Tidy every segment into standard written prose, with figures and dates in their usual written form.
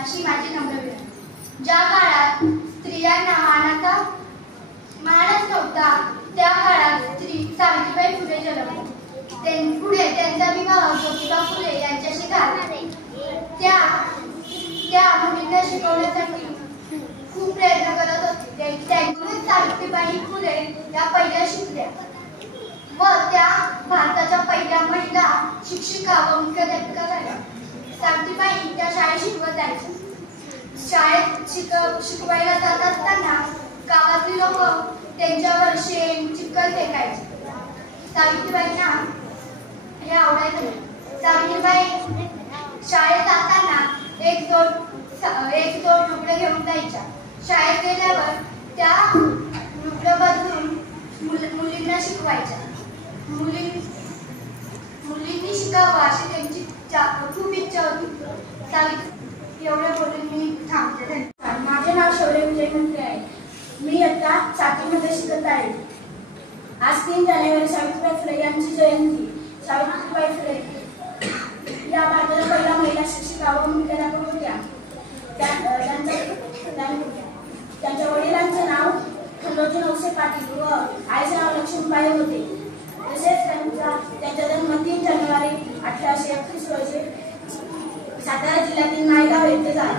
अशी माझी नम्र विनंती। ज्या काळात स्त्रियांना मानच नव्हता त्या काळात सावित्रीबाई फुले जन्मल्या। पुढे त्यांचा विवाह ज्योतिबा फुले यांच्याशी झाला। त्या मुलींना शिकवण्यासाठी खूप प्रयत्न करत होते। त्यांच्याकडून सावित्रीबाई फुले या पहिल्या शिकल्या व त्या भारताच्या पहिल्या महिला शिक्षिका व मुख्याध्यापिका झाल्या। सावित्रीबाई त्या शाळेत शिकवत जायच्या। शाळेत शिकवायला जात असताना गावातली लोक त्यांच्यावर शेण चिखल फेकायचे। सावित्रीबाईंना हे आवडायचं नाही। सावित्रीबाई शाळेत जाताना एक जोड लुगडे घेऊन जायच्या। शाळेत गेल्यावर त्या लुगडं बदलून मुलींना शिकवायच्या। मुलींनी शिकावं अशी त्यांची खूप इच्छा होती। एवढे बोलून मी थांबते। माझे नाव शौर्य विजय मंत्री आहे। मी आता 7वी मध्ये शिकत आहे। आज 3 जानेवारी सावित्रीबाई फुले यांची जयंती। सावित्रीबाई फुले या भारताच्या पहिल्या महिला शिक्षिका व मुख्याध्यापक होत्या। त्यांच्या वडिलांचे नाव खंडोजी नवसे पाटील व आईचे नाव लक्ष्मीबाई होते। तसेच त्यांचा जन्म 3 जानेवारी 1831 रोजी सातारा जिल्ह्यातील नायगाव येथे झाला।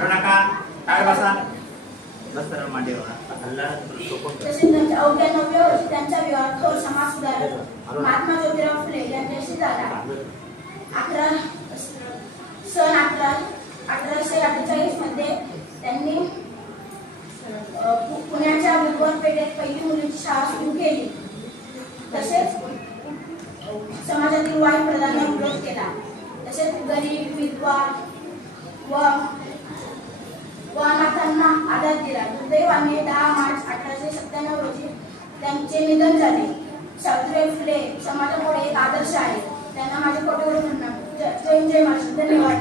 तसेच त्यांच्या अवघ्या 9व्या वर्षी त्यांचा विवाह थोर समाजसुधारक महात्मा ज्योतिराव फुले यांच्याशी झाला। 1848 मध्ये त्यांनी पुण्याच्या बुधवार पेठेत पहिली मुलींची शाळा सुरू केली। तसेच समाजातील वाईट प्रथांना विरोध केला। तसेच गरीब विधवा व अनाथांना आधार दिला। दुर्दैवाने 10 मार्च 1897 रोजी त्यांचे निधन झाले। सावित्रीबाई फुले समाजापुढे एक आदर्श आहे। त्यांना माझे कोटीवर प्रणाम। जय जय महाराष्ट्र। धन्यवाद।